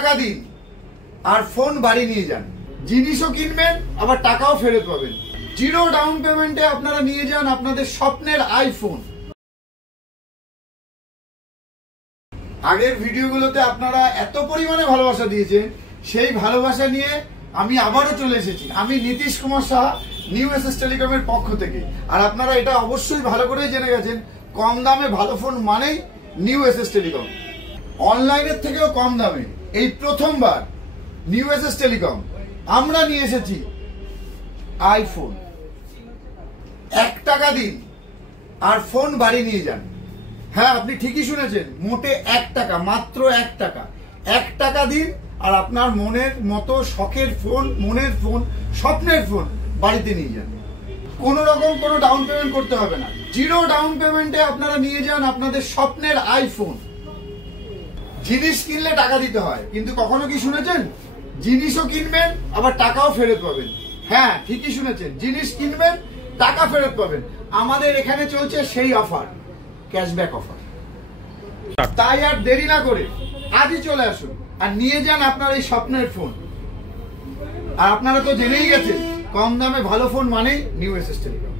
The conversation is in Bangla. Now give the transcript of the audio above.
টাকা দিন আর ফোন বাড়ি নিয়ে যান। জিনিসও কিনবেন আবার টাকাও ফেরত পাবেন। 0 ডাউন পেমেন্টে আপনারা নিয়ে যান আপনাদের স্বপ্নের আইফোন। আগের ভিডিওগুলোতে আপনারা এত পরিমাণে ভালোবাসা দিয়েছেন, সেই ভালোবাসা নিয়ে আমি আবারও চলে এসেছি। আমি নীতিশ কুমার সাহা, নিউ এসএস টেলিকমের পক্ষ থেকে। আর আপনারা এটা অবশ্যই ভালো করেই জেনে গেছেন, কম দামে ভালো ফোন মানেই নিউ এসএস টেলিকম। অনলাইনের থেকেও কম দামে এই প্রথমবার নিউ এসএস টেলিকম আমরা নিয়ে এসেছি আইফোন। 1 টাকা দিন আর ফোন বাড়ি নিয়ে যান। হ্যাঁ, আপনি ঠিকই শুনেছেন, মোটে 1 টাকা, মাত্র 1 টাকা। 1 টাকা দিন আর আপনার মনের মতো শখের ফোন, মনের ফোন, স্বপ্নের ফোন বাড়িতে নিয়ে যান। কোন রকম কোনো ডাউন পেমেন্ট করতে হবে না। 0 ডাউন পেমেন্টে আপনারা নিয়ে যান আপনাদের স্বপ্নের আইফোন। জিনিস কিনলে টাকা দিতে হয়, কিন্তু কখনো কি শুনেছেন জিনিসও কিনবেন আবার টাকাও ফেরত পাবেন? হ্যাঁ, ঠিকই শুনেছেন, জিনিস কিনবেন টাকা ফেরত পাবেন। আমাদের এখানে চলছে সেই অফার, ক্যাশব্যাক অফার। তাই আর দেরি না করে আজই চলে আসুন আর নিয়ে যান আপনার এই স্বপ্নের ফোন। আর আপনারা তো জেনেই গেছেন, কম দামে ভালো ফোন মানেই নিউ এসএস টেলিকম।